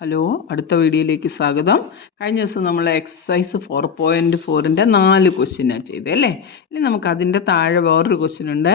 Hello, അടുത്ത വീഡിയോയിലേക്ക് സ്വാഗതം. കഴിഞ്ഞ ദിവസം നമ്മൾ എക്സസൈസ് 4.4ൻ്റെ 4 ക്വസ്റ്റ്യനാണ് ചെയ്തത് അല്ലേ. ഇനി നമുക്ക് അതിൻ്റെ താഴെ വേറൊരു ക്വസ്റ്റ്യൻ ഉണ്ട്.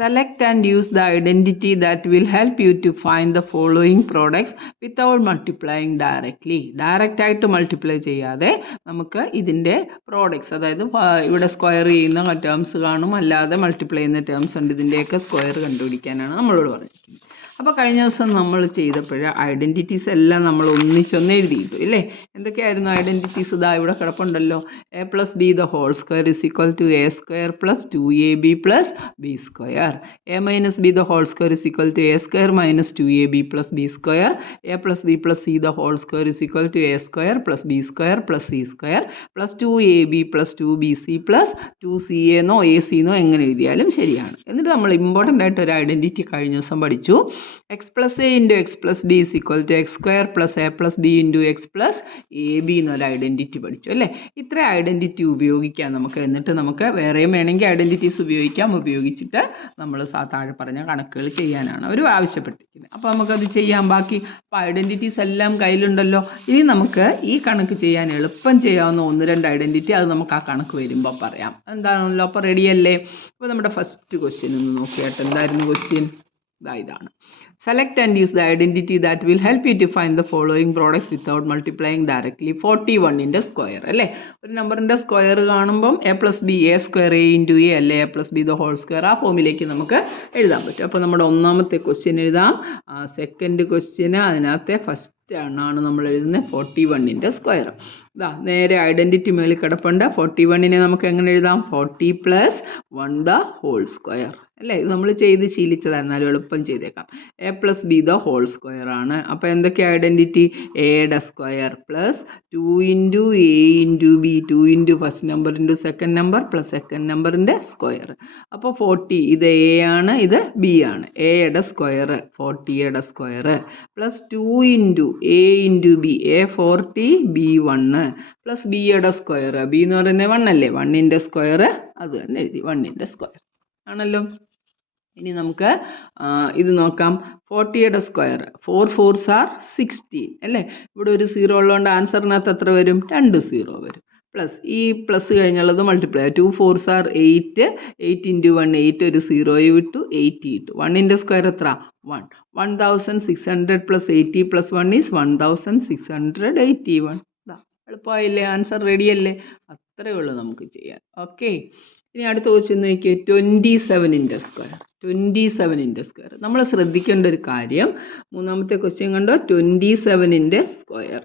Select and use the identity that will help you to find the following products without multiplying directly. ഡയറക്റ്റായിട്ട് മൾട്ടിപ്ലൈ ചെയ്യാതെ നമുക്ക് ഇതിൻ്റെ പ്രോഡക്ട്സ്, അതായത് ഇവിടെ സ്ക്വയർ ചെയ്യുന്ന ടേംസ് കാണും, അല്ലാതെ മൾട്ടിപ്ലൈ ചെയ്യുന്ന ടേംസ് ഉണ്ട്, ഇതിൻ്റെയൊക്കെ സ്ക്വയർ കണ്ടുപിടിക്കാനാണ് നമ്മളോട് പറഞ്ഞിരിക്കുന്നത്. അപ്പോൾ കഴിഞ്ഞ ദിവസം നമ്മൾ ചെയ്തപ്പോൾ ഐഡൻറ്റിറ്റീസ് എല്ലാം നമ്മൾ ഒന്നിച്ചൊന്ന് എഴുതിയിട്ടു ഇല്ലേ. എന്തൊക്കെയായിരുന്നു ഐഡൻറ്റിറ്റീസ്? ഇതാ ഇവിടെ കിടപ്പുണ്ടല്ലോ. a + b the whole square is equal to a square plus 2ab plus b square. a minus b the whole square is equal to a square minus 2ab plus b square. a plus b plus c the whole square is equal to a square plus b square plus c square plus 2ab plus 2bc plus 2ca എന്നോ ac എന്നോ എങ്ങനെ എഴുതിയാലും ശരിയാണ്. എന്നിട്ട് നമ്മൾ important ആയിട്ട് ഒരു identity കഴിഞ്ഞ ദിവസം പഠിച്ചു. x plus a into x plus b is equal to x square plus a plus b into x plus ab എന്നൊരു ഐഡൻറ്റിറ്റി പഠിച്ചു അല്ലേ. ഇത്ര ഐഡൻറ്റിറ്റി ഉപയോഗിക്കാം നമുക്ക്. എന്നിട്ട് നമുക്ക് വേറെയും വേണമെങ്കിൽ ഐഡൻറ്റിറ്റീസ് ഉപയോഗിച്ചിട്ട് നമ്മൾ താഴെ പറഞ്ഞ കണക്കുകൾ ചെയ്യാനാണ് അവർ ആവശ്യപ്പെട്ടിരിക്കുന്നത്. അപ്പോൾ നമുക്കത് ചെയ്യാം. ബാക്കി അപ്പോൾ ഐഡൻറ്റിറ്റീസ് എല്ലാം കയ്യിലുണ്ടല്ലോ. ഇനി നമുക്ക് ഈ കണക്ക് ചെയ്യാൻ എളുപ്പം ചെയ്യാവുന്ന 1-2 ഐഡൻറ്റിറ്റി അത് നമുക്ക് ആ കണക്ക് വരുമ്പോൾ പറയാം. എന്താണല്ലോ. അപ്പോൾ റെഡിയല്ലേ. അപ്പോൾ നമ്മുടെ ഫസ്റ്റ് ക്വസ്റ്റ്യൻ ഒന്ന് നോക്കിയാട്ടെ. എന്തായിരുന്നു ക്വസ്റ്റ്യൻ? ഇതാണ്. Select and use the identity that will help you to find the following products without multiplying directly. 41ൻ്റെ സ്ക്വയർ അല്ലേ. ഒരു നമ്പറിൻ്റെ സ്ക്വയർ കാണുമ്പം a + b a square a into a അല്ലേ, a + b the whole square, ആ ഫോമിലേക്ക് നമുക്ക് എഴുതാൻ പറ്റും. അപ്പോൾ നമ്മുടെ ഒന്നാമത്തെ ക്വസ്റ്റ്യൻ എഴുതാം. സെക്കൻഡ് ക്വസ്റ്റ്യന് അതിനകത്തെ ഫസ്റ്റ് ആണ് നമ്മൾ എഴുതുന്നത് 41ൻ്റെ സ്ക്വയർ. ഇതാ നേരെ ഐഡൻറ്റിറ്റി മേളിൽ കിടപ്പുണ്ട്. 41നെ നമുക്ക് എങ്ങനെ എഴുതാം? 40 + 1 the whole square അല്ലേ. ഇത് നമ്മൾ ചെയ്ത് ശീലിച്ചതായിരുന്നാലും എളുപ്പം ചെയ്തേക്കാം. a + b the whole square ആണ്. അപ്പോൾ എന്തൊക്കെ ഐഡൻറ്റിറ്റി? എയുടെ square plus 2 into a into b, 2 into first number into second number plus second നമ്പറിൻ്റെ സ്ക്വയർ. അപ്പോൾ 40 ഇത് a ആണ്, ഇത് b ആണ്. എയുടെ സ്ക്വയർ 40യുടെ square plus 2 into a into b, a 40 b 1 പ്ലസ് ബിയുടെ സ്ക്വയർ. ബി എന്ന് പറയുന്നത് 1 അല്ലേ, 1ൻ്റെ സ്ക്വയർ അത് തന്നെ എഴുതി, 1ൻ്റെ സ്ക്വയർ ആണല്ലോ. ഇനി നമുക്ക് ഇത് നോക്കാം. 40യുടെ സ്ക്വയർ 4 4s are 16 അല്ലേ. ഇവിടെ ഒരു 0 ഉള്ളതുകൊണ്ട് ആൻസറിനകത്ത് എത്ര വരും? 2 0 വരും. പ്ലസ് ഈ plus കഴിഞ്ഞുള്ളത് multiply. 2 4s are 8, 8 into 1 8, ഒരു 0 വിട്ടു 80 ഇട്ടു. 1ൻ്റെ സ്ക്വയർ എത്ര? 1. 1600 plus 80 plus 1 is 1681. എളുപ്പമായില്ലേ? ആൻസർ റെഡിയല്ലേ? അത്രയേ ഉള്ളൂ നമുക്ക് ചെയ്യാൻ. ഓക്കെ. ഇനി അടുത്ത ക്വസ്റ്റ്യൻ നോക്കിയേ. 27ൻ്റെ സ്ക്വയർ. 27ൻ്റെ സ്ക്വയർ നമ്മൾ ശ്രദ്ധിക്കേണ്ട ഒരു കാര്യം, മൂന്നാമത്തെ ക്വസ്റ്റ്യൻ കണ്ടോ, 27ൻ്റെ സ്ക്വയർ.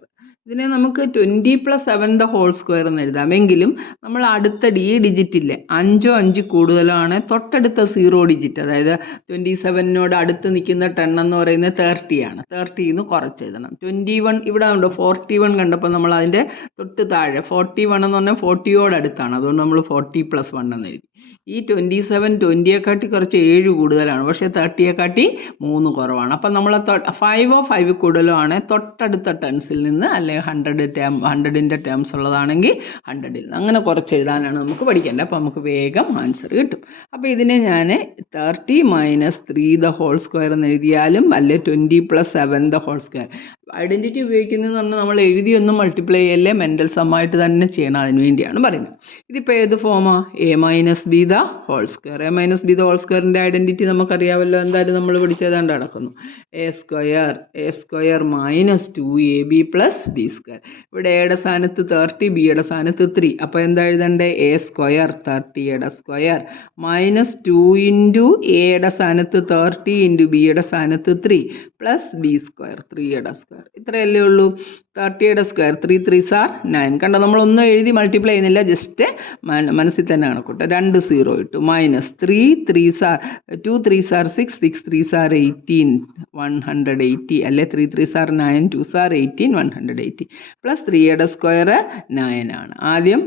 ഇതിനെ നമുക്ക് 20 + 7 the whole square എന്ന് എഴുതാമെങ്കിലും നമ്മൾ അടുത്ത ഡിജിറ്റ് ഇല്ലേ, 5 5 കൂടുതലാണ് തൊട്ടടുത്ത 0 ഡിജിറ്റ്, അതായത് 27നോട് അടുത്ത് നിൽക്കുന്ന 10 എന്ന് പറയുന്നത് 30 ആണ്. 30ന്ന് കുറച്ച് എഴുതണം. 21 ഇവിടെ ഉണ്ട് 41 കണ്ടപ്പോൾ നമ്മൾ അതിൻ്റെ തൊട്ട് താഴെ 41 എന്ന് പറഞ്ഞാൽ 40യോട് അടുത്താണ്, അതുകൊണ്ട് നമ്മൾ 40 + 1 എന്ന് എഴുതി. ഈ 27 20യെക്കാട്ടി കുറച്ച് 7 കൂടുതലാണ്, പക്ഷേ 30യെക്കാട്ടി 3 കുറവാണ്. അപ്പം നമ്മൾ 5 കൂടുതലാണ് തൊട്ടടുത്ത ടെൻസിൽ നിന്ന്, അല്ലെങ്കിൽ 100ൻ്റെ ടേംസ് ഉള്ളതാണെങ്കിൽ 100ൽ നിന്ന്, അങ്ങനെ കുറച്ച് എഴുതാനാണ് നമുക്ക് പഠിക്കേണ്ടത്. അപ്പോൾ നമുക്ക് വേഗം ആൻസർ കിട്ടും. അപ്പോൾ ഇതിനെ ഞാൻ 30 - 3 the whole square എന്ന് എഴുതിയാലും അല്ലെ 20 + 7 the whole square. ഐഡൻറ്റിറ്റി ഉപയോഗിക്കുന്നതെന്ന് പറഞ്ഞാൽ നമ്മൾ എഴുതിയൊന്നും മൾട്ടിപ്ലൈ ചെയ്യല്ലേ, മെൻ്റൽ സമ്മായിട്ട് തന്നെ ചെയ്യണം. അതിന് വേണ്ടിയാണ് പറയുന്നത്. ഇതിപ്പോൾ ഏത് FOMAA? a - b the whole square. a - b the whole squareൻ്റെ identity നമുക്കറിയാമല്ലോ. എന്തായാലും നമ്മൾ പഠിച്ചതാണ്ട് നടക്കുന്നു. a square - 2ab + b square. ഇവിടെ എയുടെ സ്ഥാനത്ത് 30, ബിയുടെ സ്ഥാനത്ത് 3. അപ്പോൾ എന്താ എഴുതണ്ടേ? a square 30യുടെ സ്ക്വയർ - 2 into എയുടെ സ്ഥാനത്ത് 30 into ബിയുടെ സ്ഥാനത്ത് 3 പ്ലസ് ബി സ്ക്വയർ 3യുടെ സ്ക്വയർ. ഇത്രയല്ലേ ഉള്ളൂ. 30യുടെ സ്ക്വയർ 3 3s are 9. കണ്ടോ, നമ്മളൊന്നും എഴുതി മൾട്ടിപ്ലൈ ചെയ്യുന്നില്ല, ജസ്റ്റ് മനസ്സിൽ തന്നെ കണക്കൂട്ടെ. 2 0 ഇട്ടു. -3 3s are 2 3s are 6, 6 3s are 18 180 അല്ലേ. 3 3s are 9, 2s are 18 180 plus 3യുടെ square 9 ആണ്. ആദ്യം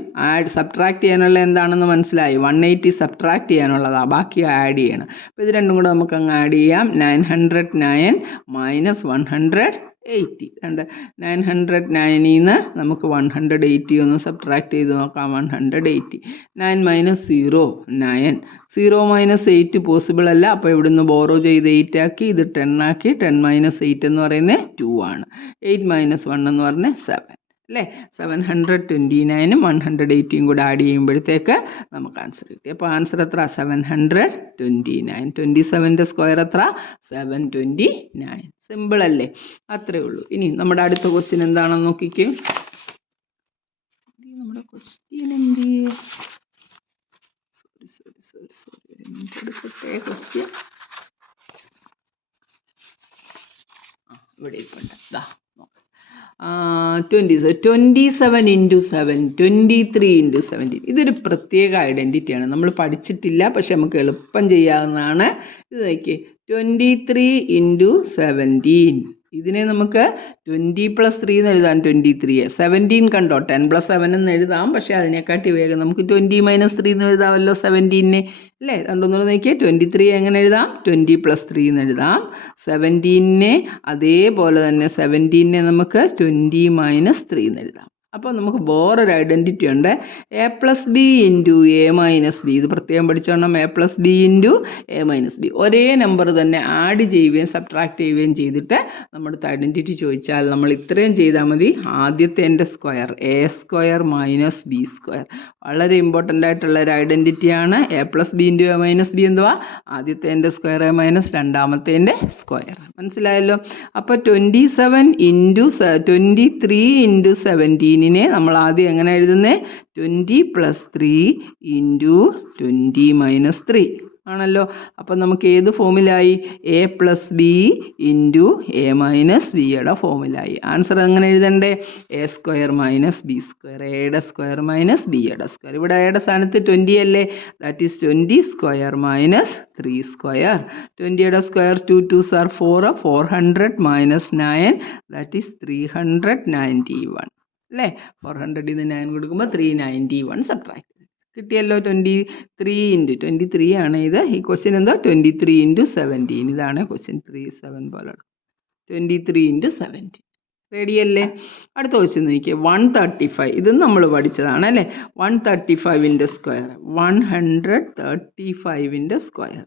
സബ്ട്രാക്ട് ചെയ്യാനുള്ള എന്താണെന്ന് മനസ്സിലായി. 180 സബ്ട്രാക്ട് ചെയ്യാനുള്ളതാണ്, ബാക്കി ആഡ് ചെയ്യണം. അപ്പോൾ ഇത് രണ്ടും കൂടെ നമുക്ക് അങ്ങ് ആഡ് ചെയ്യാം. 909 - 180 80. രണ്ട് 909 നിന്ന് നമുക്ക് 180 ഒന്ന് സബ്ട്രാക്ട് ചെയ്ത് നോക്കാം. 180. 9 മൈനസ് 0 9. 0 മൈനസ് 8 പോസിബിൾ അല്ല. അപ്പോൾ ഇവിടുന്ന് ബോറോ ചെയ്ത് 8 ആക്കി, ഇത് 10 ആക്കി. 10 മൈനസ് 8 എന്ന് പറയുന്നത് 2 ആണ്. 8 മൈനസ് 1 എന്ന് പറഞ്ഞാൽ 7 അല്ലേ. 729ഉം 180ഉം കൂടെ ആഡ് ചെയ്യുമ്പോഴത്തേക്ക് നമുക്ക് ആൻസർ കിട്ടി. അപ്പോൾ ആൻസർ എത്ര? 729. 27ൻ്റെ സ്ക്വയർ എത്ര? 729. സിമ്പിൾ അല്ലേ? അത്രേ ഉള്ളൂ. ഇനി നമ്മുടെ അടുത്ത ക്വസ്റ്റ്യൻ എന്താണെന്ന് നോക്കിക്കേ. നമ്മുടെ ക്വസ്റ്റ്യൻ എന്ത്? ക്വസ്റ്റ്യൻ ഇവിടെ ഇപ്പം ഉണ്ട്. 27 ഇൻറ്റു 7 23 ഇൻറ്റു 17. ഇതൊരു പ്രത്യേക ഐഡൻറ്റിറ്റിയാണ്. നമ്മൾ പഠിച്ചിട്ടില്ല, പക്ഷെ നമുക്ക് എളുപ്പം ചെയ്യാവുന്നതാണ്. ഇത് നോക്കിയേ, 23 ഇൻറ്റു 17. ഇതിനെ നമുക്ക് 20 + 3 എന്ന് എഴുതാം. 23 17 കണ്ടോ, 10 + 7 എന്ന് എഴുതാം. പക്ഷേ അതിനെക്കാട്ടി വേഗം നമുക്ക് 20 - 3 എന്ന് എഴുതാമല്ലോ 17നെ അല്ലേ. രണ്ടൊന്നുകൂടെ നോക്കിയാൽ 23 എങ്ങനെ എഴുതാം? 20 + 3 എന്ന് എഴുതാം. 17നെ അതേപോലെ തന്നെ 17നെ നമുക്ക് 20 - 3 എന്ന് എഴുതാം. അപ്പോൾ നമുക്ക് വേറൊരു ഐഡൻറ്റിറ്റി ഉണ്ട്, a + b into a - b. ഇത് പ്രത്യേകം പഠിച്ചോണം. a + b into a - b. ഒരേ നമ്പർ തന്നെ ആഡ് ചെയ്യുകയും സബ്ട്രാക്ട് ചെയ്യുകയും ചെയ്തിട്ട് നമ്മുടെ ഐഡൻറ്റിറ്റി ചോദിച്ചാൽ നമ്മൾ ഇത്രയും ചെയ്താൽ മതി. ആദ്യത്തെ എൻ്റെ സ്ക്വയർ a² - b². വളരെ ഇമ്പോർട്ടൻ്റ് ആയിട്ടുള്ള ഒരു ഐഡൻറ്റിറ്റിയാണ്. a + b into a - b എന്തുവാ? ആദ്യത്തെ എൻ്റെ സ്ക്വയർ a - രണ്ടാമത്തെ എൻ്റെ സ്ക്വയർ. മനസ്സിലായല്ലോ? അപ്പോൾ 23 ഇൻറ്റു 17നെ നമ്മൾ ആദ്യം എങ്ങനെ എഴുതുന്നത്? 20 + 3 ഇൻറ്റു 20 - 3 ആണല്ലോ. അപ്പോൾ നമുക്ക് ഏത് ഫോമിലായി? a + b ഇൻറ്റു a - bയുടെ ഫോമിലായി. ആൻസർ എങ്ങനെ എഴുതണ്ടേ? a² - b². എയുടെ സ്ക്വയർ മൈനസ് ബിയുടെ സ്ക്വയർ. ഇവിടെ എയുടെ സ്ഥാനത്ത് 20 അല്ലേ? That is 20² - 3². 20യുടെ square 2 2s are 4. 400 - 9 that is 391 അല്ലേ. 400 നിന്ന് 9 കൊടുക്കുമ്പോൾ 391 സബ്ട്രാക്ട് കിട്ടിയല്ലോ. 23 ആണ് ഇത്. ഈ ക്വസ്റ്റ്യൻ എന്തോ 23 ഇൻറ്റു 17. ഇതാണ് ക്വസ്റ്റ്യൻ. 37 പോലെ 23 ഇൻറ്റു 17. റെഡിയല്ലേ? അടുത്ത ക്വസ്റ്റ്യൻ നോക്കിയേ. 135. ഇത് നമ്മൾ പഠിച്ചതാണ് അല്ലേ. 135ൻ്റെ സ്ക്വയർ 135ൻ്റെ സ്ക്വയർ.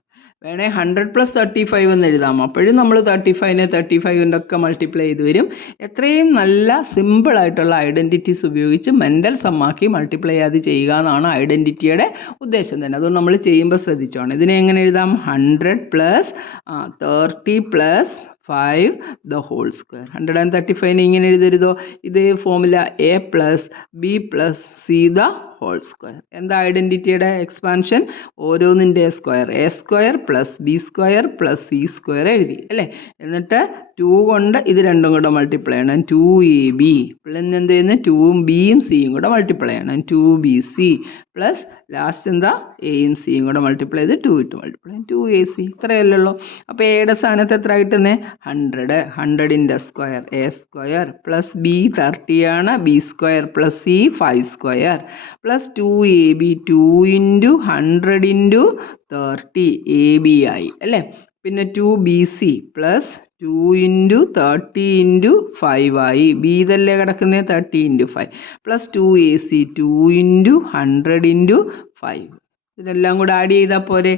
വേണേൽ 100 + 35 എന്ന് എഴുതാം. അപ്പോഴും നമ്മൾ 35നെ 35 ഒക്കെ മൾട്ടിപ്ലൈ ചെയ്ത് വരും. എത്രയും നല്ല സിമ്പിളായിട്ടുള്ള ഐഡൻറ്റിറ്റീസ് ഉപയോഗിച്ച് മെൻ്റൽ സമ്മാക്കി മൾട്ടിപ്ലൈ അത് ചെയ്യുക എന്നാണ് ഐഡൻറ്റിറ്റിയുടെ ഉദ്ദേശം തന്നെ. അതുകൊണ്ട് നമ്മൾ ചെയ്യുമ്പോൾ ശ്രദ്ധിച്ചോണം. ഇതിനെ എങ്ങനെ എഴുതാം? 100 + 30 + 5 the whole square. 135നെ ഇങ്ങനെ എഴുതരുതോ? ഇതേ formula a + b + c the whole square. എന്താ ഐഡൻറ്റിറ്റിയുടെ expansion? ഓരോന്നിൻ്റെ square a² + b² + c² എഴുതി അല്ലേ. എന്നിട്ട് 2 കൊണ്ട് ഇത് രണ്ടും കൂടെ മൾട്ടിപ്ലൈ ചെയ്യണം. 2ab പിന്നെ എന്ത് ചെയ്യുന്നത്? 2ഉം bയും cയും കൂടെ മൾട്ടിപ്ലൈ ചെയ്യണം. 2bc പ്ലസ് ലാസ്റ്റ് എന്താ? എയും സിയും കൂടെ മൾട്ടിപ്ലൈ ചെയ്ത് 2 ഇട്ട് മൾട്ടിപ്ലൈ 2ac. ഇത്രയല്ലല്ലോ. അപ്പോൾ എയുടെ സ്ഥാനത്ത് എത്ര കിട്ടുന്നത്? 100. 100ൻ്റെ സ്ക്വയർ a² + b 30 ആണ്. b² + c 5² plus 2ab 2 into 100 into 30 ab ആയി അല്ലേ. പിന്നെ 2bc പ്ലസ് 2 ഇൻറ്റു 30 ഇൻറ്റു 5 ആയി. ബി ഇതല്ലേ കിടക്കുന്നത്? 30 into 5 plus 2ac 2 into 100 into 5. ഇതെല്ലാം കൂടെ ആഡ് ചെയ്താൽ പോരെ.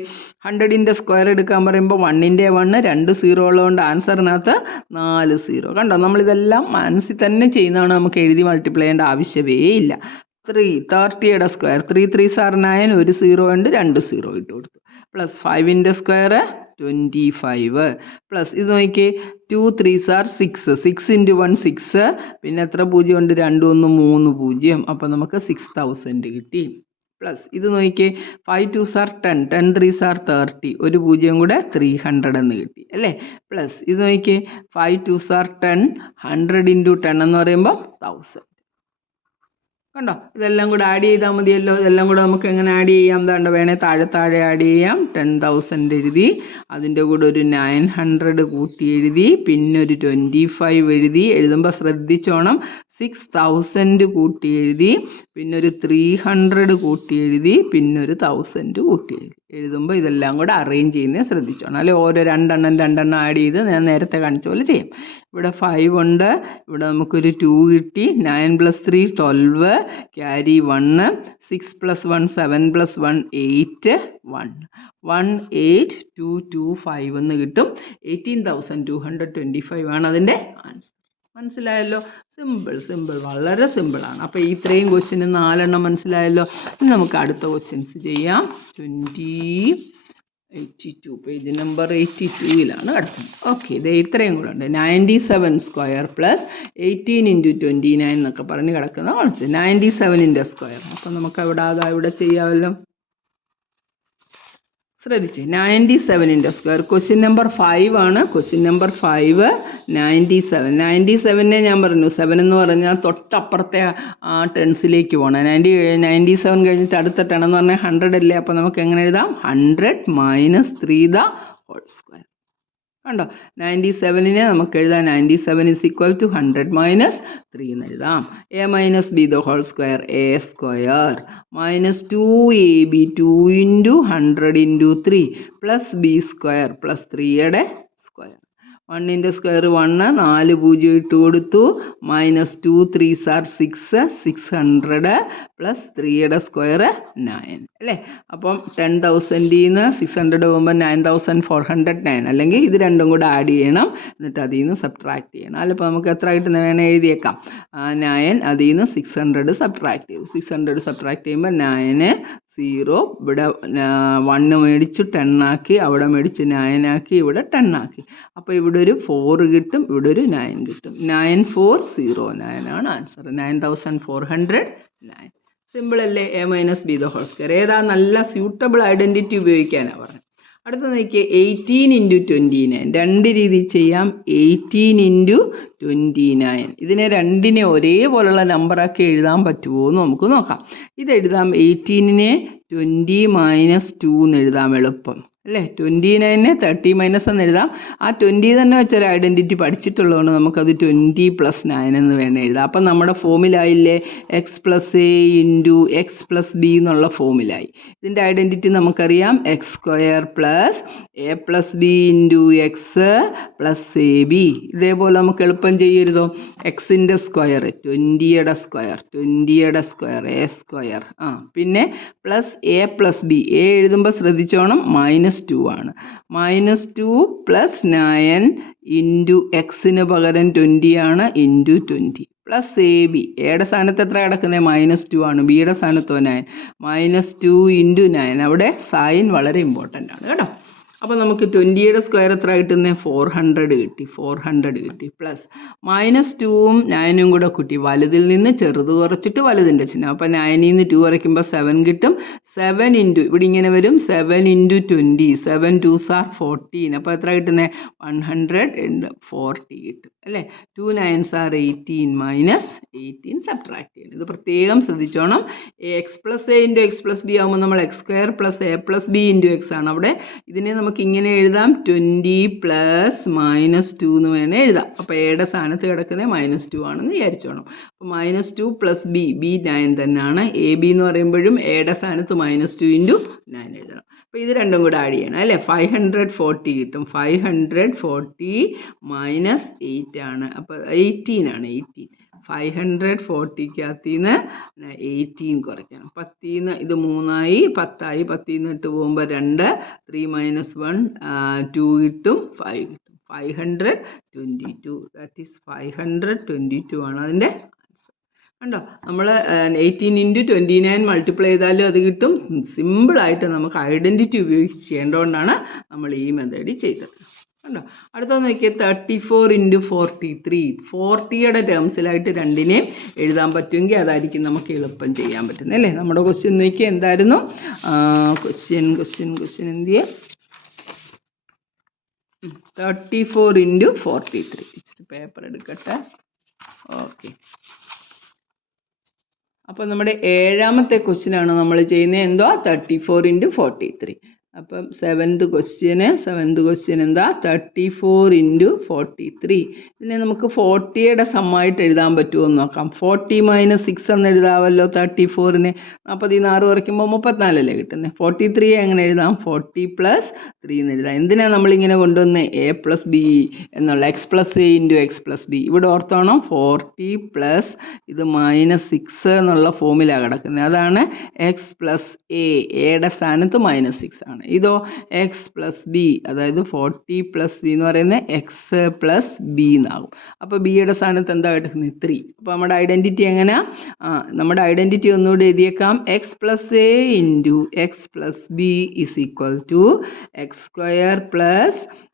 100ൻ്റെ സ്ക്വയർ എടുക്കാൻ പറയുമ്പോൾ 1ൻ്റെ 1 2 0 ഉള്ളതുകൊണ്ട് ആൻസറിനകത്ത് 4 0. കണ്ടോ, നമ്മളിതെല്ലാം മനസ്സിൽ തന്നെ ചെയ്യുന്നതാണ്. നമുക്ക് എഴുതി മൾട്ടിപ്ലൈ ചെയ്യേണ്ട ആവശ്യമേ ഇല്ല. 30യുടെ സ്ക്വയർ 3 3s are 9. 1 0 ഉണ്ട്, 2 0 ഇട്ട് കൊടുത്തു. പ്ലസ് 5ൻ്റെ സ്ക്വയർ 25 പ്ലസ് ഇത് നോക്കിയേ 2 3s are 6. 6 ഇൻറ്റു 1 6. പിന്നെ എത്ര 0 ഉണ്ട്? 2 1 3 0. അപ്പോൾ നമുക്ക് 6000 കിട്ടി. പ്ലസ് ഇത് നോക്കിയേ 5 2s are 10. 10 3s are 30. ഒരു 0 കൂടെ 300 എന്ന് കിട്ടി അല്ലേ. പ്ലസ് ഇത് നോക്കിയേ 5 2s are 10. 100 ഇൻറ്റു 10 എന്ന് പറയുമ്പോൾ 1000. കണ്ടോ, ഇതെല്ലാം കൂടെ ആഡ് ചെയ്താൽ മതിയല്ലോ. ഇതെല്ലാം കൂടെ നമുക്ക് എങ്ങനെ ആഡ് ചെയ്യാം? എന്താണ്ട് വേണേൽ താഴെ ആഡ് ചെയ്യാം. 10,000 എഴുതി, അതിൻ്റെ കൂടെ ഒരു 900 കൂട്ടി എഴുതി, പിന്നെ ഒരു 25 എഴുതി. എഴുതുമ്പോൾ ശ്രദ്ധിച്ചോണം, 6000 കൂട്ടി എഴുതി, പിന്നെ ഒരു 300 കൂട്ടി എഴുതി, പിന്നെ ഒരു 1000 കൂട്ടി എഴുതുമ്പോൾ ഇതെല്ലാം കൂടെ അറേഞ്ച് ചെയ്യുന്നത് ശ്രദ്ധിച്ചോണം. അല്ലെ ഓരോ രണ്ടെണ്ണം ആഡ് ചെയ്ത് ഞാൻ നേരത്തെ കാണിച്ച പോലെ ചെയ്യാം. ഇവിടെ 5 ഉണ്ട്, ഇവിടെ നമുക്കൊരു 2 കിട്ടി, 9 + 3 12, ക്യാരി 1, 6 + 1 7 + 1 8, 18225 എന്ന് കിട്ടും. 18,225 ആണ് അതിൻ്റെ ആൻസർ. മനസ്സിലായല്ലോ? സിമ്പിൾ, വളരെ സിമ്പിളാണ്. അപ്പോൾ ഈ ഇത്രയും ക്വസ്റ്റ്യന് 4 മനസ്സിലായല്ലോ. ഇനി നമുക്ക് അടുത്ത ക്വസ്റ്റ്യൻസ് ചെയ്യാം. 82 പേജ് നമ്പർ 82ലാണ് കിടക്കുന്നത്. ഓക്കെ, ഇത് ഇത്രയും കൂടെ ഉണ്ട്. 97² + 18 × 29 എന്നൊക്കെ പറഞ്ഞ് കിടക്കുന്ന കോൺസെപ്റ്റ്. 97ൻ്റെ സ്ക്വയർ. അപ്പം നമുക്ക് ഇവിടെ ചെയ്യാമല്ലോ. ശ്രദ്ധിച്ച് 97ൻ്റെ സ്ക്വയർ. ക്വസ്റ്റ്യൻ നമ്പർ 5 ആണ്. ക്വസ്റ്റ്യൻ നമ്പർ 5 97നെ ഞാൻ പറഞ്ഞു 7 എന്ന് പറഞ്ഞാൽ തൊട്ടപ്പുറത്തെ ടെൻസിലേക്ക് പോകണം. 97 കഴിഞ്ഞിട്ട് അടുത്ത ടെൺ എന്ന് പറഞ്ഞാൽ 100 അല്ലേ. അപ്പോൾ നമുക്ക് എങ്ങനെ എഴുതാം? 100 - 3² കണ്ടോ? 97നെ നമുക്ക് എഴുതാം 97 = 100 - 3 എന്ന് എഴുതാം. a - b² (a² - 2ab 2 × 100 × 3 + b² + 3യുടെ square. 1ൻ്റെ square 1, 4 0 ഇട്ട് കൊടുത്തു, -2 3s are 6, 600 + 3യുടെ സ്ക്വയർ 9 അല്ലേ. അപ്പം 10,000 നിന്ന് 600 പോകുമ്പോൾ 9,409, അല്ലെങ്കിൽ ഇത് രണ്ടും കൂടെ ആഡ് ചെയ്യണം, എന്നിട്ട് അതിൽ നിന്ന് സബ്ട്രാക്ട് ചെയ്യണം. അതിപ്പോൾ നമുക്ക് എത്ര കിട്ടുന്ന വേണേൽ എഴുതിയേക്കാം. 9 അതിൽ നിന്ന് 600 സബ്ട്രാക്ട് ചെയ്തു. 600 സബ്ട്രാക്ട് ചെയ്യുമ്പോൾ 9 0, ഇവിടെ 1 മേടിച്ചു 10 ആക്കി, അവിടെ മേടിച്ച് 9 ആക്കി, ഇവിടെ 10 ആക്കി. അപ്പോൾ ഇവിടെ ഒരു 4 കിട്ടും, ഇവിടെ ഒരു 9 കിട്ടും. 9409 ആണ് ആൻസർ. 9409. സിമ്പിൾ അല്ലേ? a - b². ഏതാ നല്ല സ്യൂട്ടബിൾ ഐഡൻറ്റിറ്റി ഉപയോഗിക്കാനാണ് പറഞ്ഞത്. അടുത്ത നോക്കിയേ 18 × 29. രണ്ട് രീതിയിൽ ചെയ്യാം. 18 × 29. ഇതിനെ രണ്ടിനെ ഒരേപോലുള്ള നമ്പറാക്കി എഴുതാൻ പറ്റുമോ എന്ന് നമുക്ക് നോക്കാം. ഇതെഴുതാം. 18നെ 20 - 2 എന്ന് എഴുതാം എളുപ്പം അല്ലേ. 29നെ 30 - എന്ന് എഴുതാം. ആ 20 തന്നെ വെച്ചൊരു ഐഡൻറ്റിറ്റി പഠിച്ചിട്ടുള്ളതുകൊണ്ട് നമുക്കത് 20 + 9 എന്ന് വേണം എഴുതാം. അപ്പം നമ്മുടെ ഫോമിലായില്ലേ x + a × x + b എന്നുള്ള ഫോമിലായി. ഇതിൻ്റെ ഐഡൻറ്റിറ്റി നമുക്കറിയാം. x² + a + b × x + ab. ഇതേപോലെ നമുക്ക് എളുപ്പം ചെയ്യരുതോ? എക്സിൻ്റെ സ്ക്വയർ 20യുടെ സ്ക്വയർ a². പിന്നെ പ്ലസ് a + b. a എഴുതുമ്പോൾ ശ്രദ്ധിച്ചോണം -2 ആണ്. -2 + 9 × എക്സിന് പകരം 20 ആണ് × 20 + ab. എയുടെ സ്ഥാനത്ത് എത്ര കിടക്കുന്നത്? -2 ആണ്. ബിയുടെ സ്ഥാനത്തോ 9. -2 × 9. അവിടെ സൈൻ വളരെ ഇമ്പോർട്ടൻ്റ് ആണ് കേട്ടോ. അപ്പോൾ നമുക്ക് 20യുടെ സ്ക്വയർ എത്ര കിട്ടുന്നത്? 400 കിട്ടി. പ്ലസ് -2ഉം 9ഉം കൂടെ കൂട്ടി വലുതിൽ നിന്ന് ചെറുത് കുറച്ചിട്ട് വലുതിൻ്റെ ചിഹ്നം. അപ്പോൾ 9ൽ നിന്ന് 2 കുറയ്ക്കുമ്പോൾ 7 കിട്ടും. 7 × ഇവിടെ ഇങ്ങനെ വരും. 7 × 20. 7 2s are 14. അപ്പോൾ എത്ര കിട്ടുന്നത്? 140 കിട്ടും അല്ലേ. 2 9s are 18 -18 സബ്ട്രാക്ട് ചെയ്യണം. ഇത് പ്രത്യേകം ശ്രദ്ധിച്ചോണം. x + a × x + b ആകുമ്പോൾ നമ്മൾ x² + a + b × x ആണ്. അവിടെ ഇതിനെ നമുക്ക് ഇങ്ങനെ എഴുതാം. 20 + -2 എന്ന് വേണേൽ എഴുതാം. അപ്പോൾ എയുടെ സ്ഥാനത്ത് കിടക്കുന്നത് -2 ആണെന്ന് വിചാരിച്ചോണം. അപ്പോൾ -2 + b 9 തന്നെയാണ്. a b എന്ന് പറയുമ്പോഴും എയുടെ സ്ഥാനത്ത് -2 × 9 എഴുതണം. അപ്പോൾ ഇത് രണ്ടും കൂടെ ആഡ് ചെയ്യണം അല്ലേ. 540 കിട്ടും. 540 - 8 ആണ്. അപ്പോൾ 18 ആണ്. 540ക്കകത്ത് നിന്ന് 18 കുറയ്ക്കണം. 10ൽ നിന്ന് ഇത് 3 ആയി, 10 ആയി. 10ൽ നിന്ന് 8 പോകുമ്പോൾ 2, 3 - 1 2 കിട്ടും, 5 കിട്ടും. 522. ദാറ്റ് ഈസ് 522 ആണ് അതിൻ്റെ ആൻസർ. കണ്ടോ? നമ്മൾ 18 × 29 മൾട്ടിപ്ലൈ ചെയ്താലും അത് കിട്ടും. സിമ്പിളായിട്ട് നമുക്ക് ഐഡൻറ്റിറ്റി ഉപയോഗിച്ച് ചെയ്യേണ്ടതുകൊണ്ടാണ് നമ്മൾ ഈ മെത്തേഡിൽ ചെയ്തത്. കണ്ടോ? അടുത്ത നോക്കിയാൽ 34 × 43. 40യുടെ ടേംസിലായിട്ട് രണ്ടിനെയും എഴുതാൻ പറ്റുമെങ്കിൽ അതായിരിക്കും നമുക്ക് എളുപ്പം ചെയ്യാൻ പറ്റുന്നത് അല്ലേ. നമ്മുടെ ക്വസ്റ്റ്യൻ നോക്കിയാൽ എന്തായിരുന്നു? ക്വസ്റ്റ്യൻ എന്ത് ചെയ്യാം? 34 × 43. പേപ്പർ എടുക്കട്ടെ. ഓക്കെ. അപ്പോൾ നമ്മുടെ 7ാമത്തെ ക്വസ്റ്റ്യനാണ് നമ്മൾ ചെയ്യുന്നത്. എന്തോ 34 × 43. അപ്പം സെവൻത് ക്വസ്റ്റ്യൻ എന്താ 34 × 43. ഇതിനെ നമുക്ക് 40യുടെ സമ്മായിട്ട് എഴുതാൻ പറ്റുമോ എന്ന് നോക്കാം. 40 - 6 എന്ന് എഴുതാമല്ലോ. 34നെ 40 ൽ 6 കുറയ്ക്കുമ്പോൾ 34 അല്ലേ കിട്ടുന്നത്. 43 എങ്ങനെ എഴുതാം? 40 + 3 എന്ന് എഴുതാം. എന്തിനാണ് നമ്മളിങ്ങനെ കൊണ്ടുവന്ന് a + b എന്നുള്ള x + a × x + b. ഇവിടെ ഓർത്തോണം 40 പ്ലസ് ഇത് -6 എന്നുള്ള ഫോമിലാണ് കിടക്കുന്നത്. അതാണ് x + a. എയുടെ സ്ഥാനത്ത് -6 ആണ്. ഇതോ x + b, അതായത് 40 + b എന്ന് പറയുന്നത് x + b എന്നാകും. അപ്പോൾ ബിയുടെ സ്ഥാനത്ത് എന്താ കിടക്കുന്നത്? 3. അപ്പോൾ നമ്മുടെ ഐഡൻറ്റിറ്റി എങ്ങനെയാ? നമ്മുടെ ഐഡൻറ്റിറ്റി ഒന്നുകൂടി എഴുതിയേക്കാം. x + a × x + b = x² +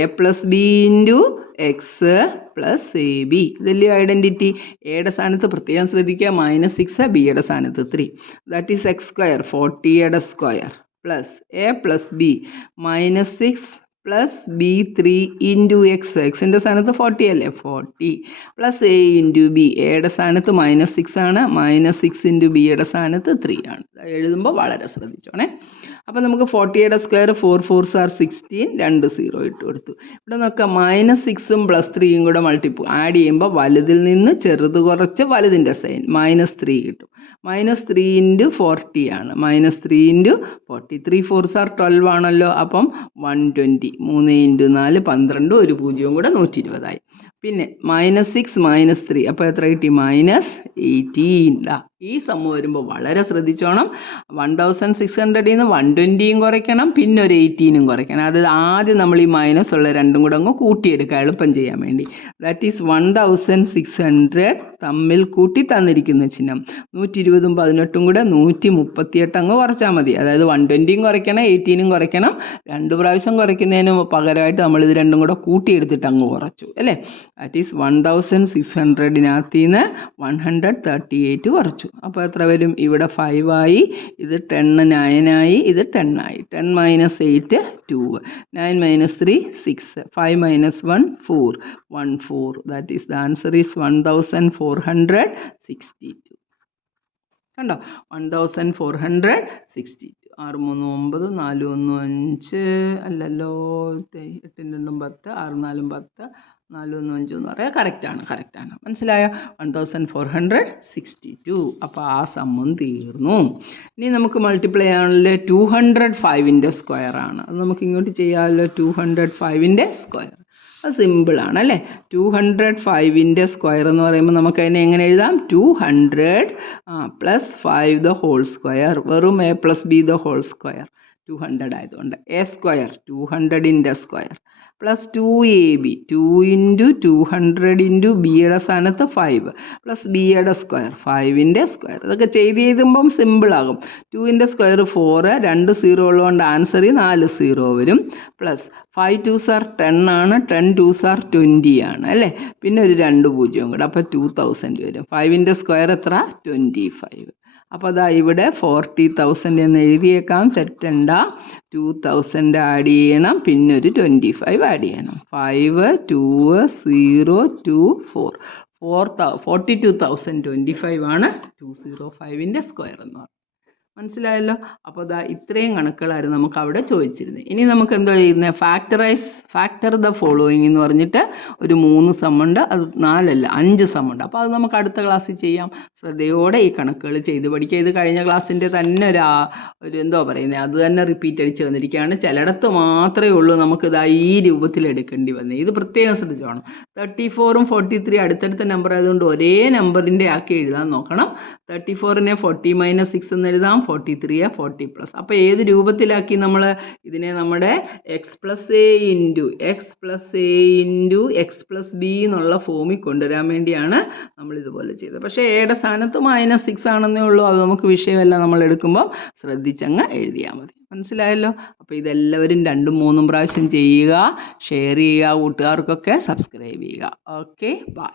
a + b × x + ab. ഇതല്ലേ ഐഡൻറ്റിറ്റി. എയുടെ സ്ഥാനത്ത് പ്രത്യേകം ശ്രദ്ധിക്കുക -6, ബിയുടെ സ്ഥാനത്ത് 3. ദാറ്റ് ഈസ് x² 40യുടെ square plus a + b -6 + b3 × x. എക്സിൻ്റെ സ്ഥാനത്ത് 40 അല്ലേ, 40 + a × b. എയുടെ സ്ഥാനത്ത് -6 ആണ്, -6 × ബിയുടെ സ്ഥാനത്ത് 3 ആണ്. എഴുതുമ്പോൾ വളരെ ശ്രദ്ധിച്ചോണേ. അപ്പോൾ നമുക്ക് 40യുടെ സ്ക്വയർ 4 × 4 = 16, 2 0 ഇട്ട് കൊടുത്തു. ഇവിടെ നോക്കാം -6ഉം +3യും കൂടെ ആഡ് ചെയ്യുമ്പോൾ വലുതിൽ നിന്ന് ചെറുത് കുറച്ച് വലുതിൻ്റെ സൈൻ -3 കിട്ടും. -3 × 40 ആണ്. -3 × 40. 3 × 4 = 12 ആണല്ലോ. അപ്പം 120. 3 × 4 12, ഒരു 0 കൂടെ 120 ആയി. പിന്നെ -6 - 3 അപ്പോൾ എത്ര കിട്ടി? -18. ഈ സമ്മ് വരുമ്പോൾ വളരെ ശ്രദ്ധിച്ചോണം. 1600 ൽ 120യും കുറയ്ക്കണം, പിന്നെ ഒരു 18ഉം കുറയ്ക്കണം. അത് ആദ്യം നമ്മൾ ഈ മൈനസ് ഉള്ള രണ്ടും കൂടെ അങ്ങ് കൂട്ടിയെടുക്കുക എളുപ്പം ചെയ്യാൻ വേണ്ടി. ദാറ്റ് ഈസ് 1600 തമ്മിൽ കൂട്ടി തന്നിരിക്കുന്ന ചിഹ്നം 120ഉം 18ഉം കൂടെ 138 അങ്ങ് കുറച്ചാൽ മതി. അതായത് 120യും കുറയ്ക്കണം, 18ഉം കുറയ്ക്കണം. 2 പ്രാവശ്യം കുറയ്ക്കുന്നതിന് പകരമായിട്ട് നമ്മളിത് രണ്ടും കൂടെ കൂട്ടിയെടുത്തിട്ട് അങ്ങ് കുറച്ചു അല്ലേ. ദാറ്റ് ഈസ് 1600-നകത്ത് നിന്ന് 138 കുറച്ചു. അപ്പോൾ എത്ര വരും? ഇവിടെ 5 ആയി, ഇത് 10 9 ആയി, ഇത് 10 ആയി. 10 - 8 2, 9 - 3 6, 5 - 1 4, 1 4. That is the answer is 1462. കണ്ടോ? 1462. 6 3 9, 4 1 5 അല്ലല്ലോ, 8 2 10, 6 4 10, 4 1 5 എന്ന് പറയാം. കറക്റ്റാണ്. മനസ്സിലായോ? 1462. അപ്പോൾ ആ സമ്മും തീർന്നു. ഇനി നമുക്ക് മൾട്ടിപ്ലൈ ചെയ്യാനുള്ള 205ൻ്റെ സ്ക്വയറാണ്. അത് നമുക്ക് ഇങ്ങോട്ട് ചെയ്യാമല്ലോ. 205ൻ്റെ സ്ക്വയർ അത് സിമ്പിളാണ് അല്ലേ. 205ൻ്റെ സ്ക്വയർ എന്ന് പറയുമ്പോൾ നമുക്ക് അതിനെ എങ്ങനെ എഴുതാം? 200 + 5 the whole square. വെറും a + b the whole square. 200 ആയതുകൊണ്ട് a² 200ൻ്റെ സ്ക്വയർ പ്ലസ് 2ab 2 × 200 × ബിയുടെ സ്ഥാനത്ത് 5 പ്ലസ് ബിയുടെ സ്ക്വയർ 5ൻ്റെ സ്ക്വയർ. ഇതൊക്കെ ചെയ്തുമ്പം സിമ്പിളാകും. 2ൻ്റെ സ്ക്വയർ 4, 2 0 ഉള്ളതുകൊണ്ട് ആൻസറിൽ 4 0 വരും. പ്ലസ് 5 2s are 10 ആണ്, 10 2s are 20 ആണ് അല്ലേ. പിന്നെ ഒരു 2 0 കൂടെ, അപ്പോൾ 2000 വരും. 5ൻ്റെ സ്ക്വയർ എത്ര? 25. അപ്പോൾ അതാ ഇവിടെ 40,000 എന്ന് എഴുതിയേക്കാം. തെറ്റണ്ട. 2000 ആഡ് ചെയ്യണം, പിന്നെ ഒരു 25 ആഡ് ചെയ്യണം. 5 2 0 2 4 42,025 ആണ് 205ൻ്റെ സ്ക്വയർ എന്ന് പറയുന്നത്. മനസ്സിലായല്ലോ. അപ്പോൾ ദാ ഇത്രയും കണക്കുകളായിരുന്നു നമുക്ക് അവിടെ ചോദിച്ചിരുന്നത്. ഇനി നമുക്ക് എന്താ ചെയ്യുന്നത്? ഫാക്ടർ ദ ഫോളോയിങ് എന്ന് പറഞ്ഞിട്ട് ഒരു 3 സമ്മുണ്ട്. അത് 4 അല്ല 5 സമ്മുണ്ട്. അപ്പോൾ അത് നമുക്ക് അടുത്ത ക്ലാസ്സിൽ ചെയ്യാം. ശ്രദ്ധയോടെ ഈ കണക്കുകൾ ചെയ്ത് പഠിക്കുക. ഇത് കഴിഞ്ഞ ക്ലാസ്സിൻ്റെ തന്നെ ഒരു എന്തോ പറയുന്നത്, അത് തന്നെ റിപ്പീറ്റ് അടിച്ച് വന്നിരിക്കുകയാണ്. ചിലയിടത്ത് മാത്രമേ ഉള്ളൂ നമുക്കിത് ഈ രൂപത്തിൽ എടുക്കേണ്ടി വന്നത്. ഇത് പ്രത്യേകം ശ്രദ്ധിച്ചോണം. 34ഉം 43 അടുത്തടുത്ത നമ്പർ ആയതുകൊണ്ട് ഒരേ നമ്പറിൻ്റെ ആക്കി എഴുതാൻ നോക്കണം. 34നെ 40 - 6 എന്ന് എഴുതാം, 43യെ 40+. അപ്പോൾ ഏത് രൂപത്തിലാക്കി നമ്മൾ ഇതിനെ നമ്മുടെ x + a × x + a × x + b എന്നുള്ള ഫോമിൽ കൊണ്ടുവരാൻ വേണ്ടിയാണ് നമ്മൾ ഇതുപോലെ ചെയ്തത്. പക്ഷേ എയുടെ സ്ഥാനത്ത് -6 ആണെന്നേ ഉള്ളൂ. അത് നമുക്ക് വിഷയമല്ല. നമ്മൾ എടുക്കുമ്പോൾ ശ്രദ്ധിച്ചങ്ങ് എഴുതിയാൽ മതി. മനസ്സിലായല്ലോ. അപ്പോൾ ഇതെല്ലാവരും 2ഉം 3ഉം പ്രാവശ്യം ചെയ്യുക, ഷെയർ ചെയ്യുക, കൂട്ടുകാർക്കൊക്കെ സബ്സ്ക്രൈബ് ചെയ്യുക. Okay, by.